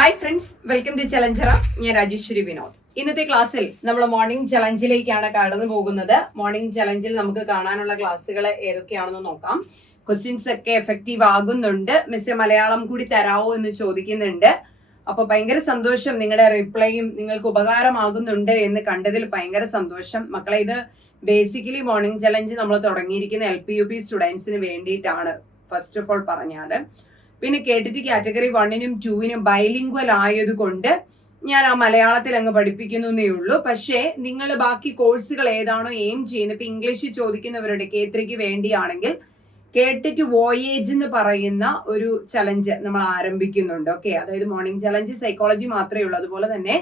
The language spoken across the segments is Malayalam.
ഹായ് ഫ്രണ്ട്സ് വെൽക്കം ടു ചലഞ്ചറ ഞാൻ രാജേശ്വരി വിനോദ്. ഇന്നത്തെ ക്ലാസ്സിൽ നമ്മൾ മോർണിംഗ് ചലഞ്ചിലേക്കാണ് കടന്നു പോകുന്നത്. മോർണിംഗ് ചലഞ്ചിൽ നമുക്ക് കാണാനുള്ള ക്ലാസ്സുകൾ ഏതൊക്കെയാണെന്ന് നോക്കാം. ക്വസ്റ്റ്യൻസ് ഒക്കെ എഫക്റ്റീവ് ആകുന്നുണ്ട്. മിസ് മലയാളം കൂടി തരാവോ എന്ന് ചോദിക്കുന്നുണ്ട്. അപ്പൊ ഭയങ്കര സന്തോഷം നിങ്ങളുടെ റിപ്ലൈയും നിങ്ങൾക്ക് ഉപകാരമാകുന്നുണ്ട് എന്ന് കണ്ടതിൽ ഭയങ്കര സന്തോഷം. മക്കളെ ഇത് ബേസിക്കലി മോർണിംഗ് ചലഞ്ച് നമ്മൾ തുടങ്ങിയിരിക്കുന്ന എൽ പി യു പി സ്റ്റുഡൻസിന് വേണ്ടിയിട്ടാണ്. ഫസ്റ്റ് ഓഫ് ഓൾ പറഞ്ഞാൽ പിന്നെ കേട്ടിട്ട് കാറ്റഗറി വണ്ണിനും ടൂവിനും ബൈലിംഗ്വൽ ആയതുകൊണ്ട് ഞാൻ ആ മലയാളത്തിൽ അങ്ങ് പഠിപ്പിക്കുന്നേ ഉള്ളൂ. പക്ഷേ നിങ്ങൾ ബാക്കി കോഴ്സുകൾ ഏതാണോ എയിം ചെയ്യുന്നത് ഇപ്പം ഇംഗ്ലീഷ് ചോദിക്കുന്നവരുടെ കേത്രിക്ക് വേണ്ടിയാണെങ്കിൽ കേട്ടിട്ട് വോയേജ് എന്ന് പറയുന്ന ഒരു ചലഞ്ച് നമ്മൾ ആരംഭിക്കുന്നുണ്ട്. ഓക്കെ അതായത് മോർണിംഗ് ചലഞ്ച് സൈക്കോളജി മാത്രമേ ഉള്ളൂ. അതുപോലെ തന്നെ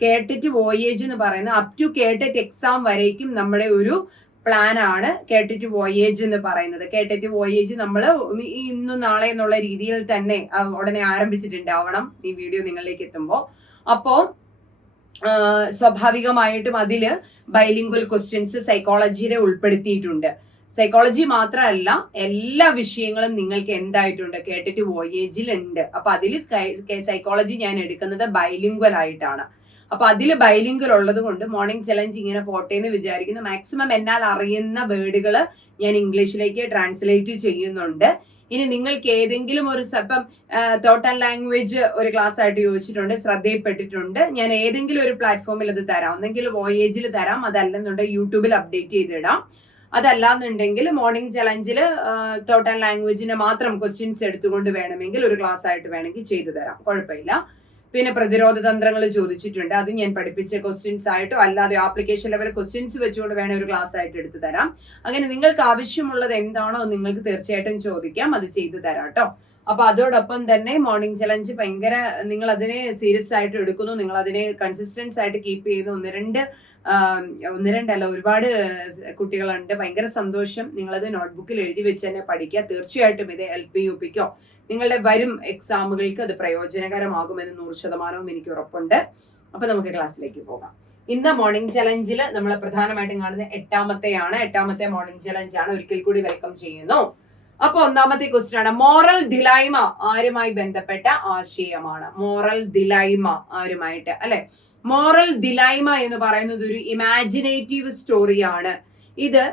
കേട്ടിട്ട് വോയേജ് എന്ന് പറയുന്ന അപ് ടു കേട്ടിട്ട് എക്സാം വരേക്കും നമ്മുടെ ഒരു പ്ലാൻ ആണ് കേട്ടിറ്റ് വോയേജ് എന്ന് പറയുന്നത്. കേട്ടിറ്റ് വോയേജ് നമ്മൾ ഇന്നും നാളെ എന്നുള്ള രീതിയിൽ തന്നെ ഉടനെ ആരംഭിച്ചിട്ടുണ്ടാവണം ഈ വീഡിയോ നിങ്ങളിലേക്ക് എത്തുമ്പോൾ അപ്പോൾ സ്വാഭാവികമായിട്ടും അതിൽ ബൈലിംഗ്വൽ ക്വസ്റ്റ്യൻസ് സൈക്കോളജിയുടെ ഉൾപ്പെടുത്തിയിട്ടുണ്ട്. സൈക്കോളജി മാത്രമല്ല എല്ലാ വിഷയങ്ങളും നിങ്ങൾക്ക് എന്തായിട്ടുണ്ട്? കേട്ടിട്ട് വോയേജിൽ ഉണ്ട് അപ്പൊ അതിൽ സൈക്കോളജി ഞാൻ എടുക്കുന്നത് ബൈലിംഗ്വൽ ആയിട്ടാണ്. അപ്പൊ അതിൽ ബൈലിംഗൽ ഉള്ളത് കൊണ്ട് മോർണിംഗ് ചലഞ്ച് ഇങ്ങനെ പോട്ടെ എന്ന് വിചാരിക്കുന്നു. മാക്സിമം എന്നാൽ അറിയുന്ന വേർഡുകൾ ഞാൻ ഇംഗ്ലീഷിലേക്ക് ട്രാൻസ്ലേറ്റ് ചെയ്യുന്നുണ്ട്. ഇനി നിങ്ങൾക്ക് ഏതെങ്കിലും ഒരു ഇപ്പം തോട്ട് ആൻഡ് ലാംഗ്വേജ് ഒരു ക്ലാസ് ആയിട്ട് ചോദിച്ചിട്ടുണ്ട് ശ്രദ്ധയിൽപ്പെട്ടിട്ടുണ്ട് ഞാൻ ഏതെങ്കിലും ഒരു പ്ലാറ്റ്ഫോമിൽ അത് തരാം. ഒന്നെങ്കിൽ വോയേജിൽ തരാം അതല്ലെന്നുണ്ടെങ്കിൽ യൂട്യൂബിൽ അപ്ഡേറ്റ് ചെയ്തിടാം. അതല്ലാന്നുണ്ടെങ്കിൽ മോർണിംഗ് ചലഞ്ചിൽ തോട്ട് ആൻഡ് ലാംഗ്വേജിന് മാത്രം ക്വസ്റ്റ്യൻസ് എടുത്തുകൊണ്ട് വേണമെങ്കിൽ ഒരു ക്ലാസ് ആയിട്ട് വേണമെങ്കിൽ ചെയ്തു തരാം. കുഴപ്പമില്ല. പിന്നെ പ്രതിരോധ തന്ത്രങ്ങൾ ചോദിച്ചിട്ടുണ്ട്. അത് ഞാൻ പഠിപ്പിച്ച ക്വസ്റ്റ്യൻസ് ആയിട്ടോ അല്ലാതെ ആപ്ലിക്കേഷൻ ലെവൽ ക്വസ്റ്റ്യൻസ് വെച്ചുകൊണ്ട് വേണേൽ ഒരു ക്ലാസ് ആയിട്ട് എടുത്തു തരാം. അങ്ങനെ നിങ്ങൾക്ക് ആവശ്യമുള്ളത് എന്താണോ നിങ്ങൾക്ക് തീർച്ചയായിട്ടും ചോദിക്കാം. അത് ചെയ്തു തരാം കേട്ടോ അപ്പൊ അതോടൊപ്പം തന്നെ മോർണിംഗ് ചലഞ്ച് ഭയങ്കര നിങ്ങൾ അതിനെ സീരിയസ് ആയിട്ട് എടുക്കുന്നു. നിങ്ങൾ അതിനെ കൺസിസ്റ്റൻസ് ആയിട്ട് കീപ്പ് ചെയ്യുന്നു. ഒന്ന് രണ്ട് ഒന്ന് രണ്ടല്ല ഒരുപാട് കുട്ടികളുണ്ട്. ഭയങ്കര സന്തോഷം. നിങ്ങളത് നോട്ട്ബുക്കിൽ എഴുതി വെച്ച് തന്നെ പഠിക്കുക. തീർച്ചയായിട്ടും ഇത് എൽ പി യു പിക്കോ നിങ്ങളുടെ വരും എക്സാമുകൾക്ക് അത് പ്രയോജനകരമാകുമെന്ന് നൂറ് ശതമാനവും എനിക്ക് ഉറപ്പുണ്ട്. അപ്പൊ നമുക്ക് ക്ലാസ്സിലേക്ക് പോകാം. ഇന്ന് മോർണിംഗ് ചലഞ്ചിൽ നമ്മൾ പ്രധാനമായിട്ടും കാണുന്ന എട്ടാമത്തെയാണ്. എട്ടാമത്തെ മോർണിംഗ് ചലഞ്ച് ആണ് ഒരിക്കൽ കൂടി വെൽക്കം ചെയ്യുന്നു. അപ്പൊ ഒന്നാമത്തെ ക്വസ്റ്റ്യൻ ആണ്. മോറൽ ദിലായ്മ ആരുമായി ബന്ധപ്പെട്ട ആശയമാണ്. മോറൽ ദിലായ്മ ആരുമായിട്ട് അല്ലെ? മോറൽ ദിലൈമ എന്ന് പറയുന്നത് ഒരു ഇമാജിനേറ്റീവ് സ്റ്റോറിയാണ് ഇത്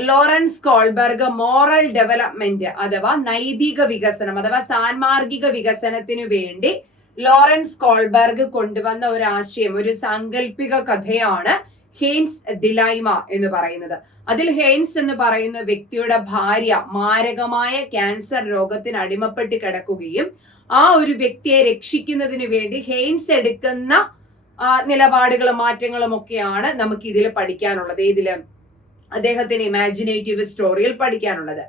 ലോറൻസ് കോൾബർഗ് മോറൽ ഡെവലപ്മെന്റ് അഥവാ നൈതിക വികസനം അഥവാ സാൻമാർഗിക വികസനത്തിനു വേണ്ടി ലോറൻസ് കോൾബർഗ് കൊണ്ടുവന്ന ഒരു ആശയം ഒരു സാങ്കല്പിക കഥയാണ് ഹെയ്ൻസ് ദിലൈമ എന്ന് പറയുന്നത്. അതിൽ ഹെയ്ൻസ് എന്ന് പറയുന്ന വ്യക്തിയുടെ ഭാര്യ മാരകമായ ക്യാൻസർ രോഗത്തിന് അടിമപ്പെട്ട് കിടക്കുകയും ആ ഒരു വ്യക്തിയെ രക്ഷിക്കുന്നതിന് വേണ്ടി ഹെയ്ൻസ് എടുക്കുന്ന നിലപാടുകളും മാറ്റങ്ങളും ഒക്കെയാണ് നമുക്ക് ഇതിൽ പഠിക്കാനുള്ളത്. ഇതിൽ അദ്ദേഹത്തിന് ഇമാജിനേറ്റീവ് സ്റ്റോറിയിൽ പഠിക്കാനുള്ളത്.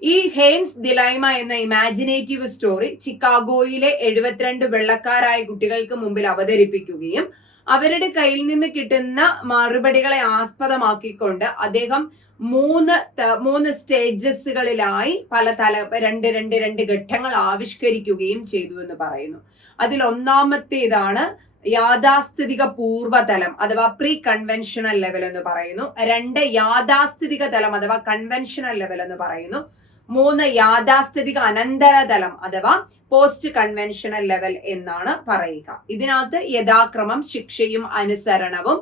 ഈ ഹെയ്ൻസ് ദിലൈമ എന്ന ഇമാജിനേറ്റീവ് സ്റ്റോറി ചിക്കാഗോയിലെ എഴുപത്തിരണ്ട് വെള്ളക്കാരായ കുട്ടികൾക്ക് മുമ്പിൽ അവതരിപ്പിക്കുകയും അവരുടെ കയ്യിൽ നിന്ന് കിട്ടുന്ന മറുപടികളെ ആസ്പദമാക്കിക്കൊണ്ട് അദ്ദേഹം മൂന്ന് മൂന്ന് സ്റ്റേജസുകളിലായി പല തല രണ്ട് രണ്ട് രണ്ട് ഘട്ടങ്ങൾ ആവിഷ്കരിക്കുകയും ചെയ്തു എന്ന് പറയുന്നു. അതിൽ ഒന്നാമത്തേതാണ് യാഥാസ്ഥിതിക പൂർവതലം അഥവാ പ്രീ കൺവെൻഷണൽ ലെവൽ എന്ന് പറയുന്നു. രണ്ട് യാഥാസ്ഥിതിക തലം അഥവാ കൺവെൻഷണൽ ലെവൽ എന്ന് പറയുന്നു. മൂന്ന് യാഥാസ്ഥിതിക അനന്തരതലം അഥവാ പോസ്റ്റ് കൺവെൻഷണൽ ലെവൽ എന്നാണ് പറയുക. ഇതിനകത്ത് യഥാക്രമം ശിക്ഷയും അനുസരണവും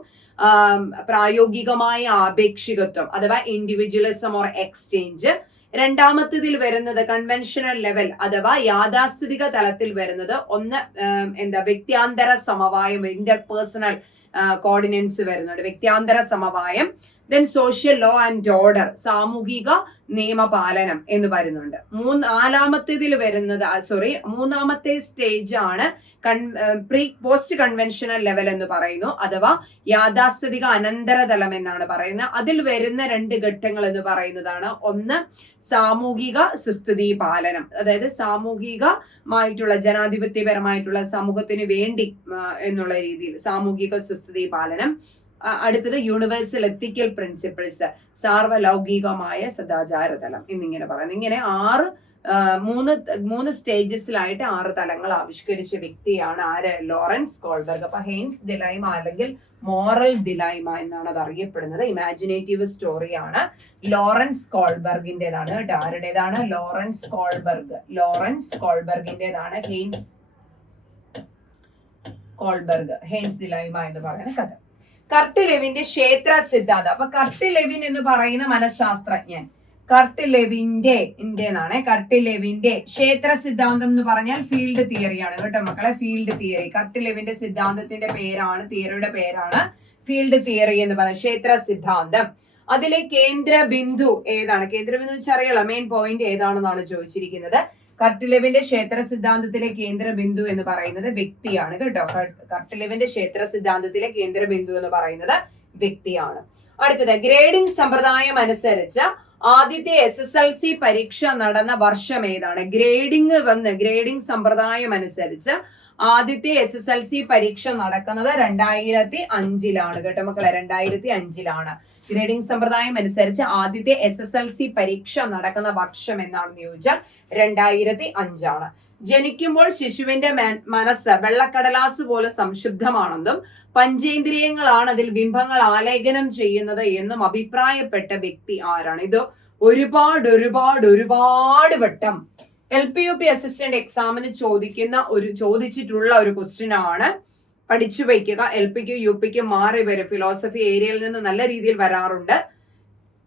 പ്രായോഗികമായ ആപേക്ഷികത്വം അഥവാ ഇൻഡിവിജ്വലിസം ഓർ എക്സ്ചേഞ്ച് രണ്ടാമത്തതിൽ വരുന്നത് കൺവെൻഷണൽ ലെവൽ അഥവാ യാഥാസ്ഥിതിക തലത്തിൽ വരുന്നത് ഒന്ന് എന്താ വ്യക്തിയാന്തര സമവായം ഇന്റർപേഴ്സണൽ കോർഡിനൻസ് വരുന്നുണ്ട്. വ്യക്തിയാന്തര സമവായം then social law and order സാമൂഹിക നിയമപാലനം എന്ന് വരുന്നുണ്ട്. മൂന്ന് നാലാമത്തേതിൽ വരുന്നത് സോറി മൂന്നാമത്തെ സ്റ്റേജ് ആണ് പ്രീ പോസ്റ്റ് കൺവെൻഷണൽ ലെവൽ എന്ന് പറയുന്നു. അഥവാ യാഥാസ്ഥിതിക അനന്തരതലം എന്നാണ് പറയുന്നത്. അതിൽ വരുന്ന രണ്ട് ഘട്ടങ്ങൾ എന്ന് പറയുന്നതാണ്. ഒന്ന് സാമൂഹിക സുസ്ഥിതി പാലനം. അതായത് സാമൂഹികമായിട്ടുള്ള ജനാധിപത്യപരമായിട്ടുള്ള സമൂഹത്തിന് വേണ്ടി എന്നുള്ള രീതിയിൽ സാമൂഹിക സുസ്ഥിതി പാലനം. അടുത്തത് യൂണിവേഴ്സൽ എത്തിക്കൽ പ്രിൻസിപ്പിൾസ് സാർവലൗകികമായ സദാചാരതലം എന്നിങ്ങനെ പറയുന്നത് ഇങ്ങനെ ആറ് മൂന്ന് മൂന്ന് സ്റ്റേജസിലായിട്ട് ആറ് തലങ്ങൾ ആവിഷ്കരിച്ച വ്യക്തിയാണ് ആര്? ലോറൻസ് കോൾബർഗ് അപ്പൊ ഹെയിൻസ് ദിലൈമ അല്ലെങ്കിൽ മോറൽ ദിലൈമ എന്നാണ് അത് അറിയപ്പെടുന്നത്. ഇമാജിനേറ്റീവ് സ്റ്റോറിയാണ് ലോറൻസ് കോൾബർഗിന്റെതാണ് കേട്ടോ. ആരുടേതാണ്? ലോറൻസ് കോൾബർഗ് ലോറൻസ് കോൾബർഗിന്റെതാണ് ഹെയിൻസ് കോൾബർഗ് ഹെയിൻസ് ദിലൈമ എന്ന് പറയുന്ന കഥ. കർട്ട് ലെവിന്റെ ക്ഷേത്ര സിദ്ധാന്തം. അപ്പൊ കർട്ട് ലെവിൻ എന്ന് പറയുന്ന മനഃശാസ്ത്രജ്ഞൻ. കർട്ട് ലെവിന്റെ ഇന്ത്യ എന്നാണ് കർട്ട് ലെവിന്റെ ക്ഷേത്ര സിദ്ധാന്തം എന്ന് പറഞ്ഞാൽ ഫീൽഡ് തിയറിയാണ് കേട്ടോ മക്കളെ ഫീൽഡ് തിയറി. കർട്ട് ലെവിന്റെ സിദ്ധാന്തത്തിന്റെ പേരാണ് തിയറിയുടെ പേരാണ് ഫീൽഡ് തിയറി എന്ന് പറയുന്നത് ക്ഷേത്ര സിദ്ധാന്തം. അതിലെ കേന്ദ്ര ബിന്ദു ഏതാണ്? കേന്ദ്ര ബിന്ദു വെച്ചാൽ അറിയാലോ മെയിൻ പോയിന്റ് ഏതാണെന്നാണ് ചോദിച്ചിരിക്കുന്നത്. കർട്ടിലെവിന്റെ ക്ഷേത്ര സിദ്ധാന്തത്തിലെ കേന്ദ്ര ബിന്ദു എന്ന് പറയുന്നത് വ്യക്തിയാണ് കേട്ടോ. കർട്ടിലെവിന്റെ ക്ഷേത്ര സിദ്ധാന്തത്തിലെ കേന്ദ്ര ബിന്ദു എന്ന് പറയുന്നത് വ്യക്തിയാണ്. അടുത്തത് ഗ്രേഡിംഗ് സമ്പ്രദായം അനുസരിച്ച് ആദ്യത്തെ എസ് എസ് എൽ സി പരീക്ഷ നടന്ന വർഷം ഏതാണ്? ഗ്രേഡിംഗ് വന്ന് ഗ്രേഡിംഗ് സമ്പ്രദായം അനുസരിച്ച് ആദ്യത്തെ എസ് എസ് എൽ സി പരീക്ഷ നടക്കുന്നത് രണ്ടായിരത്തി അഞ്ചിലാണ് കേട്ടോ മക്കളെ രണ്ടായിരത്തി അഞ്ചിലാണ്. ഗ്രേഡിംഗ് സമ്പ്രദായം അനുസരിച്ച് ആദ്യത്തെ എസ് എസ് എൽ സി പരീക്ഷ നടക്കുന്ന വർഷം എന്നാണെന്ന് ചോദിച്ചാൽ രണ്ടായിരത്തി അഞ്ചാണ് ജനിക്കുമ്പോൾ ശിശുവിന്റെ മനസ്സ് വെള്ളക്കടലാസ് പോലെ സംശുദ്ധമാണെന്നും പഞ്ചേന്ദ്രിയങ്ങളാണ് അതിൽ ബിംബങ്ങൾ ആലേഖനം ചെയ്യുന്നത് എന്നും അഭിപ്രായപ്പെട്ട വ്യക്തി ആരാണ്? ഇത് ഒരുപാട് ഒരുപാട് ഒരുപാട് വട്ടം L P U P assistant എക്സാമിന് ചോദിക്കുന്ന ഒരു ചോദിച്ചിട്ടുള്ള ഒരു ക്വസ്റ്റ്യൻ ആണ്. പഠിച്ചു വയ്ക്കുക എൽ പിക്കും യു പിക്കും മാറി വരും. ഫിലോസഫി ഏരിയയിൽ നിന്ന് നല്ല രീതിയിൽ വരാറുണ്ട്.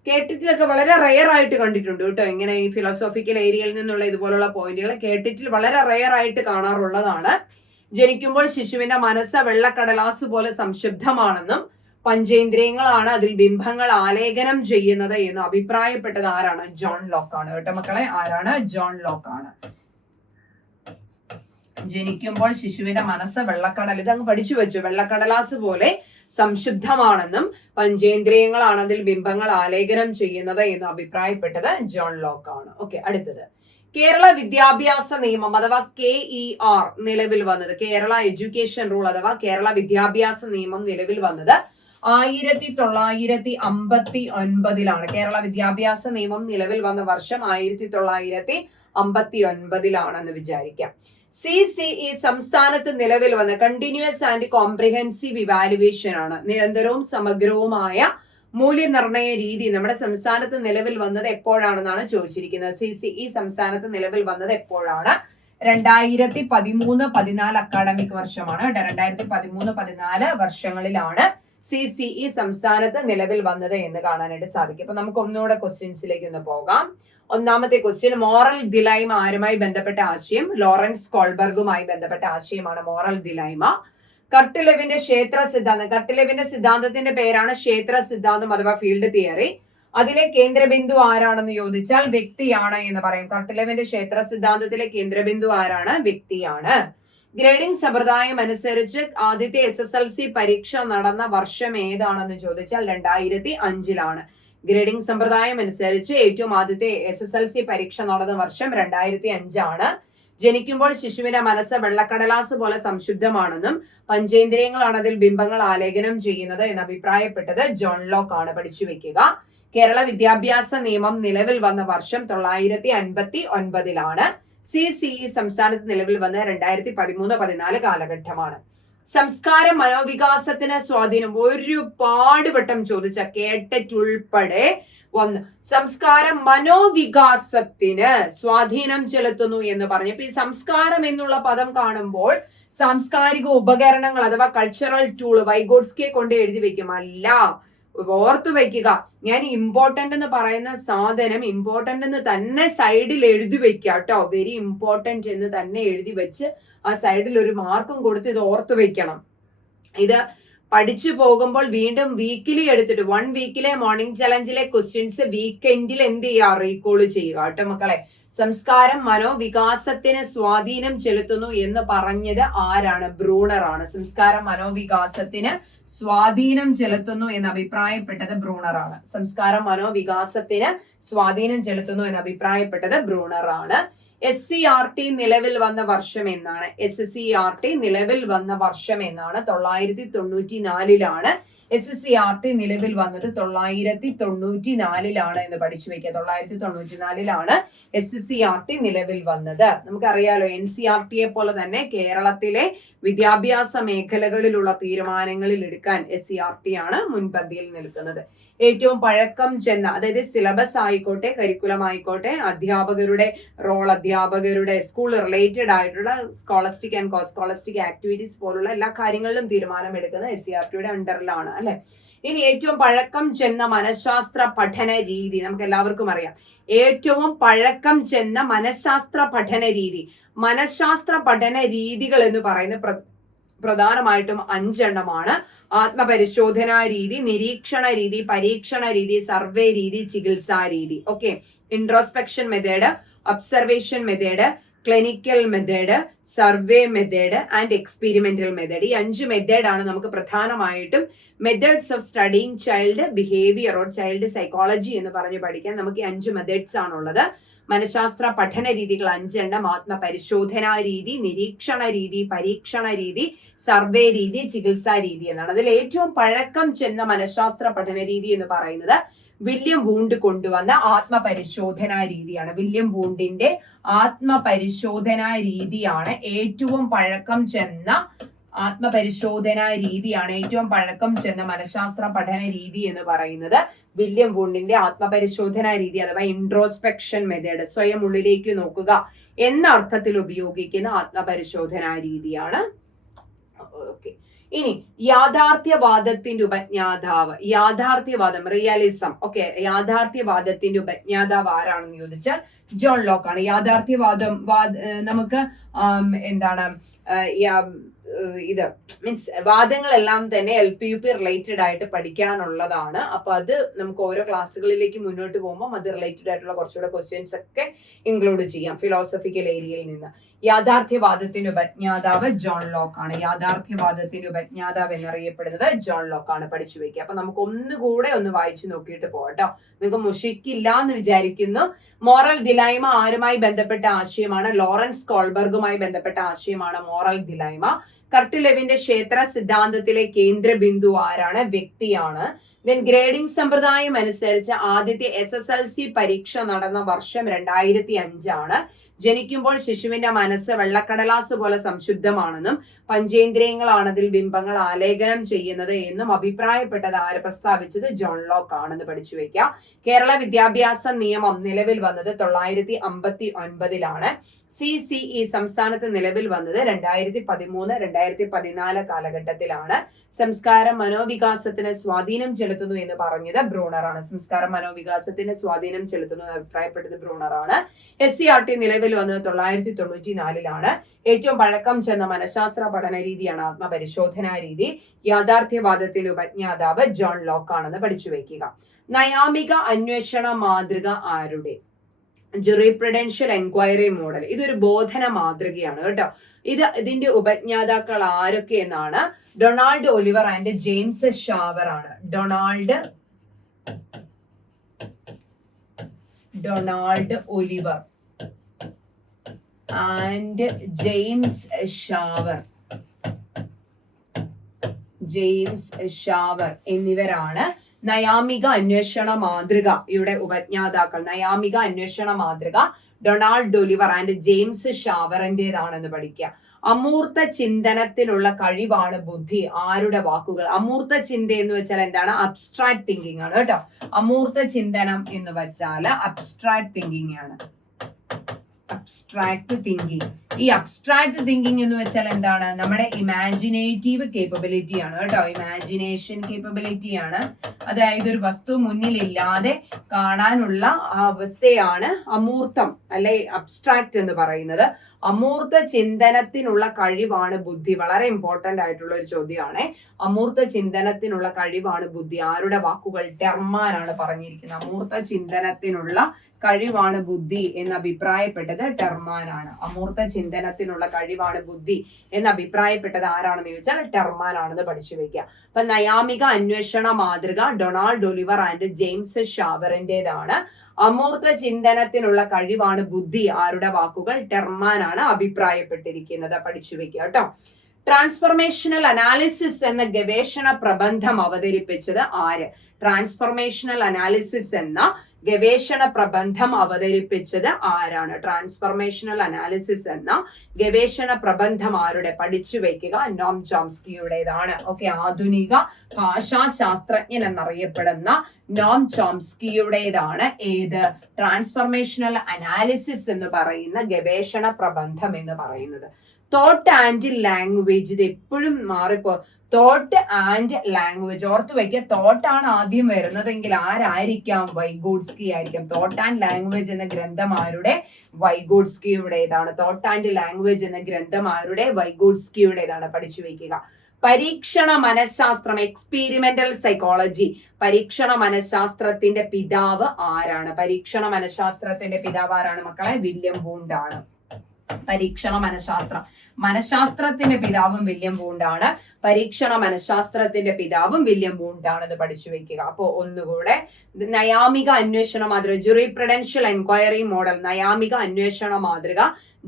കേട്ടിട്ടിലൊക്കെ വളരെ റെയർ ആയിട്ട് കണ്ടിട്ടുണ്ട് കേട്ടോ. ഇങ്ങനെ ഈ ഫിലോസോഫിക്കൽ ഏരിയയിൽ നിന്നുള്ള ഇതുപോലുള്ള പോയിന്റുകൾ കേട്ടിട്ടിൽ വളരെ റെയർ ആയിട്ട് കാണാറുള്ളതാണ്. ജനിക്കുമ്പോൾ ശിശുവിന്റെ മനസ്സ് വെള്ളക്കടലാസ് പോലെ സംശുദ്ധമാണെന്നും പഞ്ചേന്ദ്രിയങ്ങളാണ് അതിൽ ബിംബങ്ങൾ ആലേഖനം ചെയ്യുന്നത് എന്ന് അഭിപ്രായപ്പെട്ടത് ആരാണ്? ജോൺ ലോക്കാണ്. കേട്ടോ മക്കളെ ആരാണ്? ജോൺ ലോക്കാണ്. ജനിക്കുമ്പോൾ ശിശുവിന്റെ മനസ്സ് വെള്ളക്കടൽ ഇതങ്ങ് പഠിച്ചു വെച്ചു. വെള്ളക്കടലാസ് പോലെ സംശുദ്ധമാണെന്നും പഞ്ചേന്ദ്രിയങ്ങളാണ് അതിൽ ബിംബങ്ങൾ ആലേഖനം ചെയ്യുന്നത് എന്ന് അഭിപ്രായപ്പെട്ടത് ജോൺ ലോക്ക് ആണ് ഓക്കെ അടുത്തത്. കേരള വിദ്യാഭ്യാസ നിയമം അഥവാ കെ ഇ ആർ നിലവിൽ വന്നത് കേരള എഡ്യൂക്കേഷൻ റൂൾ അഥവാ കേരള വിദ്യാഭ്യാസ നിയമം നിലവിൽ വന്നത് ആയിരത്തി തൊള്ളായിരത്തി അമ്പത്തി ഒൻപതിലാണ് കേരള വിദ്യാഭ്യാസ നിയമം നിലവിൽ വന്ന വർഷം ആയിരത്തി തൊള്ളായിരത്തി അമ്പത്തി ഒൻപതിലാണെന്ന് വിചാരിക്കാം. സി സി ഇ സംസ്ഥാനത്ത് നിലവിൽ വന്ന കണ്ടിന്യൂസ് ആൻഡ് കോംപ്രിഹെൻസീവ് ഇവാലുവേഷൻ ആണ്. നിരന്തരവും സമഗ്രവുമായ മൂല്യനിർണയ രീതി നമ്മുടെ സംസ്ഥാനത്ത് നിലവിൽ വന്നത് എപ്പോഴാണെന്നാണ് ചോദിച്ചിരിക്കുന്നത്. സി സി ഇ സംസ്ഥാനത്ത് നിലവിൽ വന്നത് എപ്പോഴാണ്? രണ്ടായിരത്തി പതിമൂന്ന് പതിനാല് അക്കാഡമിക് വർഷമാണ് കേട്ടോ. രണ്ടായിരത്തി പതിമൂന്ന് പതിനാല് വർഷങ്ങളിലാണ് സി സി ഇ സംസ്ഥാനത്ത് നിലവിൽ വന്നത് എന്ന് കാണാനായിട്ട് സാധിക്കും. അപ്പൊ നമുക്ക് ഒന്നുകൂടെ ക്വസ്റ്റ്യൻസിലേക്ക് ഒന്ന് പോകാം. ഒന്നാമത്തെ ക്വസ്റ്റ്യൻ മോറൽ ദിലൈമ ആരുമായി ബന്ധപ്പെട്ട ആശയം? ലോറൻസ് കോൾബർഗുമായി ബന്ധപ്പെട്ട ആശയമാണ് മോറൽ ദിലൈമ കർട്ടിലെവിന്റെ ക്ഷേത്ര സിദ്ധാന്തം കർട്ടിലെവിന്റെ സിദ്ധാന്തത്തിന്റെ പേരാണ് ക്ഷേത്ര സിദ്ധാന്തം അഥവാ ഫീൽഡ് തിയറി അതിലെ കേന്ദ്രബിന്ദു ആരാണെന്ന് ചോദിച്ചാൽ വ്യക്തിയാണ് എന്ന് പറയും. കർട്ടിലെവിന്റെ ക്ഷേത്ര സിദ്ധാന്തത്തിലെ കേന്ദ്രബിന്ദു ആരാണ്? വ്യക്തിയാണ്. ഗ്രേഡിംഗ് സമ്പ്രദായം അനുസരിച്ച് ആദ്യത്തെ എസ് എസ് എൽ സി പരീക്ഷ നടന്ന വർഷം ഏതാണെന്ന് ചോദിച്ചാൽ രണ്ടായിരത്തി അഞ്ചിലാണ്. ഗ്രേഡിംഗ് സമ്പ്രദായം അനുസരിച്ച് ഏറ്റവും ആദ്യത്തെ എസ് എസ് എൽ സി പരീക്ഷ നടന്ന വർഷം രണ്ടായിരത്തി അഞ്ചാണ് ജനിക്കുമ്പോൾ ശിശുവിന്റെ മനസ്സ് വെള്ളക്കടലാസ് പോലെ സംശുദ്ധമാണെന്നും പഞ്ചേന്ദ്രിയങ്ങളാണ് അതിൽ ബിംബങ്ങൾ ആലേഖനം ചെയ്യുന്നത് എന്ന് അഭിപ്രായപ്പെട്ടത് ജോൺ ലോക്ക് ആണ് പഠിച്ചു വെക്കുക. കേരള വിദ്യാഭ്യാസ നിയമം നിലവിൽ വന്ന വർഷം തൊള്ളായിരത്തി അൻപത്തി ഒൻപതിലാണ് സി സി ഇ സംസ്ഥാനത്ത് നിലവിൽ വന്ന രണ്ടായിരത്തി പതിമൂന്ന് പതിനാല് കാലഘട്ടമാണ്. സംസ്കാര മനോവികാസത്തിന് സ്വാധീനം. ഒരുപാട് വട്ടം ചോദിച്ച കേട്ടിട്ടുൾപ്പെടെ വന്ന് സംസ്കാര മനോവികാസത്തിന് സ്വാധീനം ചെലുത്തുന്നു എന്ന് പറഞ്ഞു. ഈ സംസ്കാരം എന്നുള്ള പദം കാണുമ്പോൾ സാംസ്കാരിക ഉപകരണങ്ങൾ അഥവാ കൾച്ചറൽ ടൂൾ വൈഗോഡ്സ്കെ കൊണ്ട് എഴുതി വെക്കും. അല്ല ഓർത്തു വെക്കുക. ഞാൻ ഇമ്പോർട്ടന്റ് എന്ന് പറയുന്ന സാധനം ഇമ്പോർട്ടന്റ് എന്ന് തന്നെ സൈഡിൽ എഴുതി വെക്കുക കേട്ടോ. വെരി ഇമ്പോർട്ടന്റ് എന്ന് തന്നെ എഴുതി വെച്ച് ആ സൈഡിൽ ഒരു മാർക്കും കൊടുത്ത് ഇത് ഓർത്തു വെക്കണം. ഇത് പഠിച്ചു പോകുമ്പോൾ വീണ്ടും വീക്കിലി എടുത്തിട്ട് വൺ വീക്കിലെ മോർണിംഗ് ചലഞ്ചിലെ ക്വസ്റ്റ്യൻസ് വീക്കെൻഡിൽ എന്ത് ചെയ്യുക റീകോൾ ചെയ്യുക കേട്ടോ മക്കളെ. സംസ്കാരം മനോവികാസത്തിന് സ്വാധീനം ചെലുത്തുന്നു എന്ന് പറഞ്ഞത് ആരാണ്? ബ്രൂണറാണ്. സംസ്കാരം മനോവികാസത്തിന് സ്വാധീനം ചെലുത്തുന്നു എന്ന് അഭിപ്രായപ്പെട്ടത് ബ്രൂണറാണ്. സംസ്കാരം മനോവികാസത്തിന് സ്വാധീനം ചെലുത്തുന്നു എന്ന് അഭിപ്രായപ്പെട്ടത് ബ്രൂണറാണ്. എസ് സി ആർ ടി നിലവിൽ വന്ന വർഷം എന്നാണ്. എസ് സി ആർ ടി നിലവിൽ വന്ന വർഷം എന്നാണ്. തൊള്ളായിരത്തി തൊണ്ണൂറ്റി നാലിലാണ് S S C R T നിലവിൽ വന്നത് തൊള്ളായിരത്തി തൊണ്ണൂറ്റി നാലിലാണ് എന്ന് പഠിച്ചു വെക്കുക. തൊള്ളായിരത്തി തൊണ്ണൂറ്റി നാലിലാണ് S S C R T നിലവിൽ വന്നത്. നമുക്കറിയാലോ എൻ സി ആർ ടിയെ പോലെ തന്നെ കേരളത്തിലെ വിദ്യാഭ്യാസ മേഖലകളിലുള്ള തീരുമാനങ്ങളിൽ എടുക്കാൻ എസ് സി ആർ ടി ആണ് മുൻപന്തിയിൽ നിൽക്കുന്നത്. ഏറ്റവും പഴക്കം ചെന്ന അതായത് സിലബസ് ആയിക്കോട്ടെ കരിക്കുലം ആയിക്കോട്ടെ അധ്യാപകരുടെ റോൾ അധ്യാപകരുടെ സ്കൂൾ റിലേറ്റഡ് ആയിട്ടുള്ള സ്കോളസ്റ്റിക് ആൻഡ് കോസ്കോളസ്റ്റിക് ആക്ടിവിറ്റീസ് പോലുള്ള എല്ലാ കാര്യങ്ങളിലും തീരുമാനമെടുക്കുന്നത് എസ് സി ആർ ടിയുടെ അണ്ടറിലാണ്. അല്ലെ? ഇനി ഏറ്റവും പഴക്കം ചെന്ന മനഃശാസ്ത്ര പഠന രീതി നമുക്ക് എല്ലാവർക്കും അറിയാം. ഏറ്റവും പഴക്കം ചെന്ന മനഃശാസ്ത്ര പഠന രീതി. മനഃശാസ്ത്ര പഠന രീതികൾ എന്ന് പറയുന്ന പ്രധാനമായിട്ടും അഞ്ചെണ്ണമാണ്. ആത്മപരിശോധനാ രീതി നിരീക്ഷണ രീതി പരീക്ഷണ രീതി സർവേ രീതി ചികിത്സാ രീതി. Okay introspection method observation method clinical method survey method and experimental method ഈ അഞ്ച് മെത്തേഡാണ് നമുക്ക് പ്രധാനമായിട്ടും methods of studying child behaviour or child psychology എന്ന് പറഞ്ഞ് പഠിക്കാൻ നമുക്ക് ഈ അഞ്ച് മെത്തേഡ്സ് ആണുള്ളത്. മനഃശാസ്ത്ര പഠന രീതികൾ അഞ്ചെണ്ണം ആത്മപരിശോധനാ രീതി നിരീക്ഷണ രീതി പരീക്ഷണ രീതി സർവേ രീതി ചികിത്സാ രീതി എന്നാണ്. അതിൽ ഏറ്റവും പഴക്കം ചെന്ന മനഃശാസ്ത്ര പഠന രീതി എന്ന് പറയുന്നത് വില്യം വൂണ്ട് കൊണ്ടുവന്ന ആത്മപരിശോധനാ രീതിയാണ്. വില്യം വൂണ്ടിന്റെ ആത്മപരിശോധനാ രീതിയാണ് ഏറ്റവും പഴക്കം ചെന്ന ആത്മപരിശോധനാ രീതിയാണ് ഏറ്റവും പഴക്കം ചെന്ന മനഃശാസ്ത്ര പഠന രീതി എന്ന് പറയുന്നത്. വില്യം വൂണ്ടിന്റെ ആത്മപരിശോധനാ രീതി അഥവാ ഇൻട്രോസ്പെക്ഷൻ മെത്തേഡ് സ്വയം ഉള്ളിലേക്ക് നോക്കുക എന്ന അർത്ഥത്തിൽ ഉപയോഗിക്കുന്ന ആത്മപരിശോധനാ രീതിയാണ്. ഓക്കെ. ഇനി യാഥാർത്ഥ്യവാദത്തിന്റെ ഉപജ്ഞാതാവ് യാഥാർത്ഥ്യവാദം റിയലിസം. ഓക്കെ യാഥാർത്ഥ്യവാദത്തിന്റെ ഉപജ്ഞാതാവ് ആരാണെന്ന് ചോദിച്ചാൽ ജോൺ ലോക്കാണ്. യാഥാർത്ഥ്യവാദം നമുക്ക് എന്താണ് ഇത് മീൻസ് വാദങ്ങളെല്ലാം തന്നെ L P U P related ആയിട്ട് പഠിക്കാനുള്ളതാണ്. അപ്പൊ അത് നമുക്ക് ഓരോ ക്ലാസ്സുകളിലേക്ക് മുന്നോട്ട് പോകുമ്പോൾ അത് റിലേറ്റഡ് ആയിട്ടുള്ള കുറച്ചുകൂടെ ക്വസ്റ്റ്യൻസ് ഒക്കെ ഇൻക്ലൂഡ് ചെയ്യാം ഫിലോസഫിക്കൽ ഏരിയയിൽ നിന്ന്. യാഥാർത്ഥ്യവാദത്തിന്റെ ഉപജ്ഞാതാവ് ജോൺ ലോക്ക് ആണ്. യാഥാർത്ഥ്യവാദത്തിന്റെ ഉപജ്ഞാതാവ് എന്നറിയപ്പെടുന്നത് ജോൺ ലോക്ക് ആണ് പഠിച്ചു വെക്കുക. അപ്പൊ നമുക്ക് ഒന്നുകൂടെ ഒന്ന് വായിച്ചു നോക്കിയിട്ട് പോകട്ടോ. നിങ്ങൾക്ക് മുഷിക്കില്ല എന്ന് വിചാരിക്കുന്നു. മോറൽ ദിലായ്മ ആരുമായി ബന്ധപ്പെട്ട ആശയമാണ്? ലോറൻസ് കോൾബർഗുമായി ബന്ധപ്പെട്ട ആശയമാണ് മോറൽ ദിലായ്മ കർട്ടിലെവിന്റെ ക്ഷേത്ര സിദ്ധാന്തത്തിലെ കേന്ദ്ര ബിന്ദു ആരാണ്? വ്യക്തിയാണ്. ദെൻ ഗ്രേഡിംഗ് സമ്പ്രദായം അനുസരിച്ച് ആദ്യത്തെ എസ് എസ് എൽ സി പരീക്ഷ നടന്ന വർഷം രണ്ടായിരത്തി അഞ്ചാണ്. ജനിക്കുമ്പോൾ ശിശുവിന്റെ മനസ്സ് വെള്ളക്കടലാസ് പോലെ സംശുദ്ധമാണെന്നും പഞ്ചേന്ദ്രിയങ്ങളാണ് അതിൽ ബിംബങ്ങൾ ആലേഖനം ചെയ്യുന്നത് എന്നും അഭിപ്രായപ്പെട്ടത് ആര് പ്രസ്താവിച്ചത്? ജോൺ ലോക്ക് ആണെന്ന് പഠിച്ചു വെക്കാം. കേരള വിദ്യാഭ്യാസ നിയമം നിലവിൽ വന്നത് തൊള്ളായിരത്തി അമ്പത്തി ഒൻപതിലാണ് സി സി ഇ സംസ്ഥാനത്ത് നിലവിൽ വന്നത് രണ്ടായിരത്തി പതിമൂന്ന് രണ്ടായിരത്തി പതിനാല് കാലഘട്ടത്തിലാണ്. സംസ്കാരം മനോവികാസത്തിന് സ്വാധീനം ചെലുത്തുന്നു എന്ന് പറഞ്ഞത് ബ്രൂണറാണ്. സംസ്കാരം മനോവികാസത്തിന് സ്വാധീനം ചെലുത്തുന്നു എന്ന് അഭിപ്രായപ്പെട്ടത് ബ്രൂണറാണ്. എസ് സി ആർ ടി നിലവിൽ വന്നത് തൊള്ളായിരത്തി തൊണ്ണൂറ്റി നാലിലാണ് ഏറ്റവും പഴക്കം ചെന്ന മനഃശാസ്ത്ര പഠന രീതിയാണ് ആത്മപരിശോധനാ രീതി. യാഥാർത്ഥ്യവാദത്തിന്റെ ഉപജ്ഞാതാവ് ജോൺ ലോക്ക് ആണെന്ന് പഠിച്ചു വയ്ക്കുക. നയാമിക അന്വേഷണ മാതൃക ആരുടെ? Jurisprudential enquiry model. ഇതൊരു ബോധന മാതൃകയാണ് കേട്ടോ. ഇത് ഇതിന്റെ ഉപജ്ഞാതാക്കൾ ആരൊക്കെ എന്നാണ്? Donald Oliver and James Shaver ആണ്. Donald Donald Oliver. And James Shaver James Shaver എന്നിവരാണ് നയാമിക അന്വേഷണ മാതൃക ഇവിടെ ഉപജ്ഞാതാക്കൾ. നയാമിക അന്വേഷണ മാതൃക ഡൊണാൾഡ് ഡൊലിവർ ആൻഡ് ജെയിംസ് ഷാവറിന്റെതാണെന്ന് പഠിക്കുക. അമൂർത്ത ചിന്തനത്തിനുള്ള കഴിവാണ് ബുദ്ധി ആരുടെ വാക്കുകൾ? അമൂർത്ത ചിന്ത എന്ന് വെച്ചാൽ എന്താണ്? അബ്സ്ട്രാക്ട് തിങ്കിങ് ആണ് കേട്ടോ. അമൂർത്ത ചിന്തനം എന്ന് വെച്ചാൽ അബ്സ്ട്രാക്ട് തിങ്കിങ് ആണ്. അബ്സ്ട്രാക്ട് തിങ്കിങ് ഈ അബ്സ്ട്രാക്ട് തിങ്കിങ് എന്ന് വെച്ചാൽ എന്താണ്? നമ്മുടെ ഇമാജിനേറ്റീവ് കേപ്പബിലിറ്റി ആണ് കേട്ടോ. ഇമാജിനേഷൻ കേപ്പബിലിറ്റി ആണ്. അതായത് ഒരു വസ്തു മുന്നിലില്ലാതെ കാണാനുള്ള അവസ്ഥയാണ് അമൂർത്തം അല്ലെ? അബ്സ്ട്രാക്ട് എന്ന് പറയുന്നത്. അമൂർത്ത ചിന്തനത്തിനുള്ള കഴിവാണ് ബുദ്ധി. വളരെ ഇമ്പോർട്ടന്റ് ആയിട്ടുള്ള ഒരു ചോദ്യമാണ്. അമൂർത്ത ചിന്തനത്തിനുള്ള കഴിവാണ് ബുദ്ധി. ആരുടെ വാക്കുകൾ ടെർമാനാണ് പറഞ്ഞിരിക്കുന്നത്. അമൂർത്ത ചിന്തനത്തിനുള്ള കഴിവാണ് ബുദ്ധി എന്ന് അഭിപ്രായപ്പെട്ടത് ടെർമാനാണ്. അമൂർത്ത ചിന്തനത്തിനുള്ള കഴിവാണ് ബുദ്ധി എന്ന് അഭിപ്രായപ്പെട്ടത് ആരാണെന്ന് ചോദിച്ചാൽ ടെർമാൻ ആണെന്ന് പഠിച്ചു വെക്കുക. അപ്പൊ നയാമിക അന്വേഷണ മാതൃക ഡൊണാൾഡ് ഒലിവർ ആൻഡ് ജെയിംസ് ഷാവറിന്റെതാണ്. അമൂർത്ത ചിന്തനത്തിനുള്ള കഴിവാണ് ബുദ്ധി ആരുടെ വാക്കുകൾ ടെർമാനാണ് അഭിപ്രായപ്പെട്ടിരിക്കുന്നത് പഠിച്ചു വെക്കുക കേട്ടോ. ട്രാൻസ്ഫർമേഷണൽ അനാലിസിസ് എന്ന ഗവേഷണ പ്രബന്ധം അവതരിപ്പിച്ചത് ആര്? ട്രാൻസ്ഫർമേഷണൽ അനാലിസിസ് എന്ന ഗവേഷണ പ്രബന്ധം അവതരിപ്പിച്ചത് ആരാണ്? ട്രാൻസ്ഫർമേഷണൽ അനാലിസിസ് എന്ന ഗവേഷണ പ്രബന്ധം ആരുടെ പഠിച്ചു വെക്കുക? നോം ചോംസ്കിയുടേതാണ്. ഓക്കെ ആധുനിക ഭാഷാശാസ്ത്രജ്ഞൻ എന്നറിയപ്പെടുന്ന നോം ചോംസ്കിയുടേതാണ് ഏത്? ട്രാൻസ്ഫർമേഷണൽ അനാലിസിസ് എന്ന് പറയുന്ന ഗവേഷണ പ്രബന്ധം എന്ന് പറയുന്നത്. തോട്ട് ആൻഡ് ലാംഗ്വേജ് ഇത് എപ്പോഴും മാറിപ്പോ തോട്ട് ആൻഡ് ലാംഗ്വേജ് ഓർത്ത് വയ്ക്കുക തോട്ടാണ് ആദ്യം വരുന്നതെങ്കിൽ ആരായിരിക്കാം? വൈഗോഡ്സ്കി ആയിരിക്കാം. തോട്ട് ആൻഡ് ലാംഗ്വേജ് എന്ന ഗ്രന്ഥം ആരുടെ വൈഗോഡ്സ്കിയുടേതാണ് തോട്ട് ആൻഡ് ലാംഗ്വേജ് എന്ന ഗ്രന്ഥം ആരുടെ വൈഗോഡ്സ്കിയുടേതാണ് പഠിച്ചു വയ്ക്കുക. പരീക്ഷണ മനഃശാസ്ത്രം എക്സ്പീരിമെന്റൽ സൈക്കോളജി പരീക്ഷണ മനഃശാസ്ത്രത്തിന്റെ പിതാവ് ആരാണ്? പരീക്ഷണ മനഃശാസ്ത്രത്തിന്റെ പിതാവ് ആരാണ് മക്കളെ? വില്യം വൂണ്ടാണ്. പരീക്ഷണ മനഃശാസ്ത്രം. മനഃശാസ്ത്രത്തിന്റെ പിതാവും വില്യം ബൂണ്ടാണ് പരീക്ഷണ മനഃശാസ്ത്രത്തിന്റെ പിതാവും വില്യം വൂണ്ടാണെന്ന് പഠിച്ചു വെക്കുക. അപ്പോൾ ഒന്നുകൂടെ നയാമിക അന്വേഷണ മാതൃക ജുറി പ്രഡൻഷ്യൽ എൻക്വയറി മോഡൽ നയാമിക അന്വേഷണ മാതൃക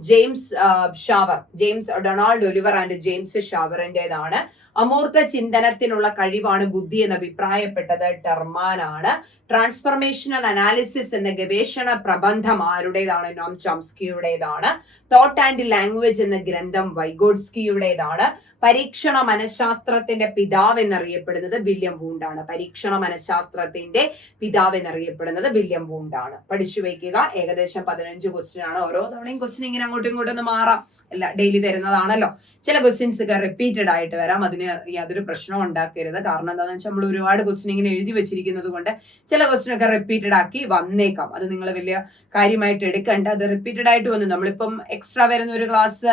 James Shaver James Donald Oliver and James ഷാവറിന്റേതാണ്. അമൂർത്ത ചിന്തനത്തിനുള്ള കഴിവാണ് ബുദ്ധി എന്ന് അഭിപ്രായപ്പെട്ടത് ടെർമാൻ ആണ് ട്രാൻസ്ഫർമേഷണൽ അനാലിസിസ് എന്ന ഗവേഷണ പ്രബന്ധം ആരുടേതാണ്? നോം ചോംസ്കിയുടേതാണ്. തോട്ട് ആൻഡ് ലാംഗ്വേജ് എന്ന ഗ്രന്ഥം വൈഗോഡ്സ്കിയുടേതാണ്. പരീക്ഷണ മനഃശാസ്ത്രത്തിന്റെ പിതാവ് എന്നറിയപ്പെടുന്നത് വില്യം വൂണ്ടാണ്. പരീക്ഷണ മനഃശാസ്ത്രത്തിന്റെ പിതാവ് എന്നറിയപ്പെടുന്നത് വില്യം വൂണ്ടാണ്. പഠിച്ചു വയ്ക്കുക. ഏകദേശം പതിനഞ്ച് ക്വസ്റ്റ്യൻ ആണ്. ഓരോ തവണയും ക്വസ്റ്റ്യൻ ഇങ്ങനെ അങ്ങോട്ടും ഇങ്ങോട്ടും ഒന്ന് മാറാം. അല്ല ഡെയിലി തരുന്നതാണല്ലോ. ചില ക്വസ്റ്റ്യൻസ് ഒക്കെ റിപ്പീറ്റഡ് ആയിട്ട് വരാം. അതിന് യാതൊരു പ്രശ്നവും ഉണ്ടാക്കരുത്. കാരണം എന്താണെന്ന് വെച്ചാൽ നമ്മൾ ഒരുപാട് ക്വസ്റ്റ്യൻ ഇങ്ങനെ എഴുതി വെച്ചിരിക്കുന്നത് കൊണ്ട് ചില ക്വസ്റ്റ്യൻ ഒക്കെ റിപ്പീറ്റഡ് ആക്കി വന്നേക്കാം. അത് നിങ്ങൾ വലിയ കാര്യമായിട്ട് എടുക്കണ്ട. അത് റിപ്പീറ്റഡ് ആയിട്ട് വന്നു. നമ്മളിപ്പം എക്സ്ട്രാ വരുന്ന ഒരു ക്ലാസ്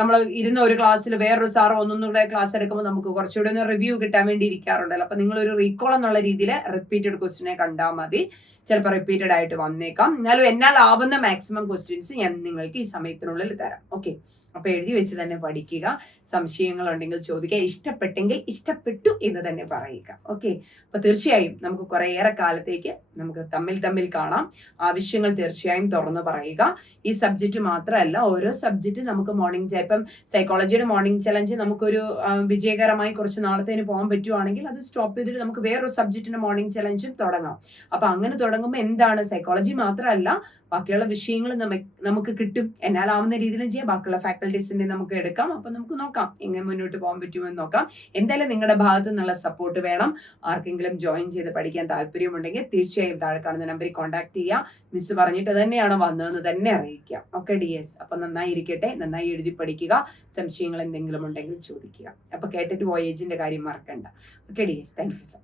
നമ്മൾ ഇരുന്ന ഒരു ക്ലാസ്സിൽ വേറൊരു സാർ ഒന്നും കൂടെ ക്ലാസ് എടുക്കുമ്പോൾ നമുക്ക് കുറച്ചുകൂടി ഒന്ന് റിവ്യൂ കിട്ടാൻ വേണ്ടി ഇരിക്കാറുണ്ടല്ലോ. അപ്പൊ നിങ്ങൾ ഒരു റീകോൾ എന്നുള്ള രീതിയിൽ റിപ്പീറ്റഡ് ക്വസ്റ്റിനെ കണ്ടാൽ മതി. ചിലപ്പോൾ റിപ്പീറ്റഡ് ആയിട്ട് വന്നേക്കാം. എന്നാലും എന്നാൽ ആവുന്ന മാക്സിമം ക്വസ്റ്റ്യൻസ് ഞാൻ നിങ്ങൾക്ക് ഈ സമയത്തിനുള്ളിൽ തരാം. ഓക്കെ അപ്പൊ എഴുതി വെച്ച് തന്നെ പഠിക്കുക. സംശയങ്ങൾ ഉണ്ടെങ്കിൽ ചോദിക്കുക. ഇഷ്ടപ്പെട്ടെങ്കിൽ ഇഷ്ടപ്പെട്ടു എന്ന് തന്നെ പറയുക. ഓക്കെ അപ്പൊ തീർച്ചയായും നമുക്ക് കുറേയേറെ കാലത്തേക്ക് നമുക്ക് തമ്മിൽ തമ്മിൽ കാണാം. ആവശ്യങ്ങൾ തീർച്ചയായും തുറന്നു പറയുക. ഈ സബ്ജക്റ്റ് മാത്രമല്ല ഓരോ സബ്ജക്റ്റ് നമുക്ക് മോർണിംഗ് ഇപ്പം സൈക്കോളജിയുടെ മോർണിംഗ് ചലഞ്ച് നമുക്കൊരു വിജയകരമായി കുറച്ച് നാളത്തേന് പോകാൻ പറ്റുവാണെങ്കിൽ അത് സ്റ്റോപ്പ് ചെയ്തിട്ട് നമുക്ക് വേറൊരു സബ്ജക്റ്റിന്റെ മോർണിംഗ് ചലഞ്ചും തുടങ്ങാം. അപ്പൊ അങ്ങനെ തുടങ്ങുമ്പോൾ എന്താണ്? സൈക്കോളജി മാത്രമല്ല ബാക്കിയുള്ള വിഷയങ്ങൾ നമുക്ക് കിട്ടും. എന്നാലാവുന്ന രീതിയിലും ചെയ്യാം. ബാക്കിയുള്ള ഫാക്കൽറ്റീസിന്റെ നമുക്ക് എടുക്കാം. അപ്പൊ നമുക്ക് നോക്കാം എങ്ങനെ മുന്നോട്ട് പോകാൻ പറ്റുമെന്ന് നോക്കാം. എന്തായാലും നിങ്ങളുടെ ഭാഗത്തു നിന്നുള്ള സപ്പോർട്ട് വേണം. ആർക്കെങ്കിലും ജോയിൻ ചെയ്ത് പഠിക്കാൻ താല്പര്യമുണ്ടെങ്കിൽ തീർച്ചയായും താഴെ കാണുന്ന നമ്പറിൽ കോൺടാക്ട് ചെയ്യുക മിസ് പറഞ്ഞിട്ട് തന്നെയാണ് വന്നതെന്ന് തന്നെ അറിയിക്കാം. ഓക്കെ ഡി എസ് അപ്പൊ നന്നായി ഇരിക്കട്ടെ നന്നായി എഴുതി പഠിക്കുക. സംശയങ്ങൾ എന്തെങ്കിലും ഉണ്ടെങ്കിൽ ചോദിക്കുക. അപ്പൊ കേട്ടിട്ട് വോയേജിന്റെ കാര്യം മറക്കണ്ട. Okay D S thank you so